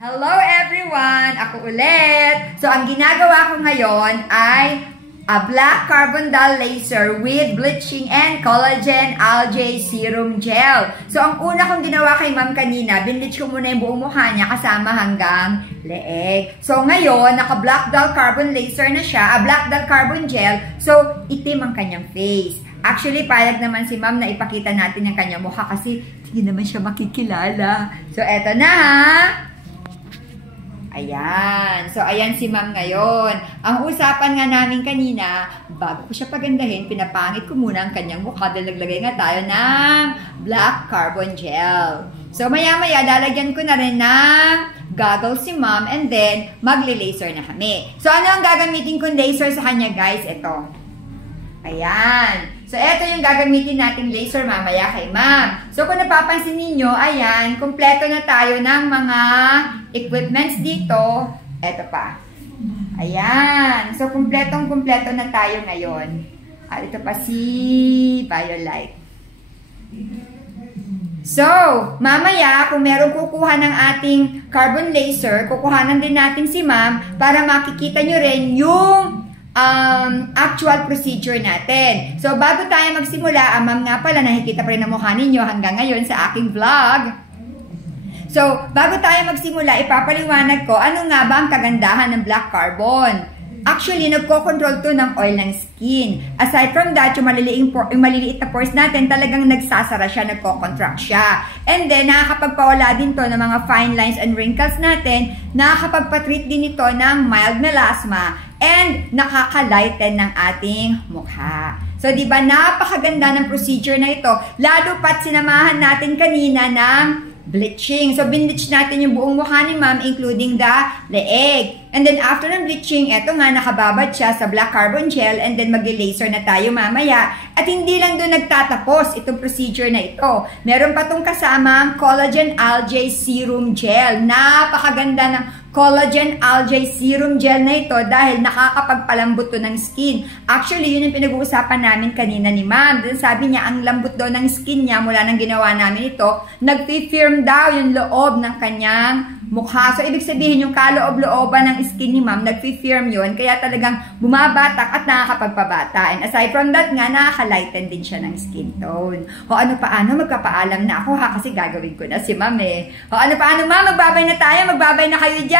Hello everyone! Ako ulit! So, ang ginagawa ko ngayon ay a black carbon dull laser with bleaching and collagen algae serum gel. So, ang una kong ginawa kay ma'am kanina, binleach ko muna yung buong mukha niya kasama hanggang leeg. So, ngayon, naka-black dull carbon laser na siya, black dull carbon gel. So, itim ang kanyang face. Actually, payag naman si ma'am na ipakita natin ang kanyang mukha kasi hindi naman siya makikilala. So, eto na ha! Ayan. So, ayan si ma'am ngayon. Ang usapan nga namin kanina, bago ko siya pagandahin, pinapangit ko muna ang kanyang mukha dahil naglagay nga tayo ng black carbon gel. So, maya-maya, lalagyan ko na rin ng goggles si ma'am and then, magle-laser na kami. So, ano ang gagamitin kong laser sa kanya, guys? Ito. Ayan. So, ito yung gagamitin nating laser mamaya kay ma'am. So, kung napapansin ninyo, ayan, kumpleto na tayo ng mga equipments dito. Ito pa. Ayan. So, kumpletong-kumpleto na tayo ngayon. At ito pa si Violite. So, mamaya, kung meron kukuha ng ating carbon laser, kukuhanan din natin si ma'am para makikita nyo rin yung actual procedure natin. So, bago tayo magsimula, ma'am nga pala, nakikita pa rin ang mukha ninyo hanggang ngayon sa aking vlog. So, bago tayo magsimula, ipapaliwanag ko ano nga ba ang kagandahan ng black carbon. Actually, nagko-control to ng oil ng skin. Aside from that, yung maliliit na pores natin, talagang nagsasara siya, nagko-contract siya. And then, nakakapagpawala din to ng mga fine lines and wrinkles natin, nakakapagpatreat din ito ng mild melasma, and nakaka-lighten ng ating mukha. So, di ba, napakaganda ng procedure na ito, lalo pat sinamahan natin kanina ng bleaching. So, binleach natin yung buong mukha ni ma'am, including the leeg. And then, after ng bleaching, eto nga, nakababad siya sa black carbon gel and then mag-laser na tayo mamaya. At hindi lang doon nagtatapos itong procedure na ito. Meron pa itong kasamang collagen algae serum gel. Napakaganda ng collagen algae serum gel na ito dahil nakakapagpalambot to ng skin. Actually, yun yung pinag-uusapan namin kanina ni ma'am. Sabi niya, ang lambot daw ng skin niya mula nang ginawa namin ito, nag-firm daw yung loob ng kanyang mukha. So, ibig sabihin, yung kaloob-looban ng skin ni ma'am, nag-firm yun. Kaya talagang bumabatak at nakakapagpabata. And aside from that nga, nakaka-lighten din siya ng skin tone. O ano paano, magpapaalam na ako ha, kasi gagawin ko na si ma'am eh. O ano paano ma'am, magbabay na tayo, magbabay na kayo dyan.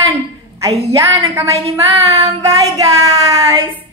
Ayan ang kamay ni ma'am. Bye guys!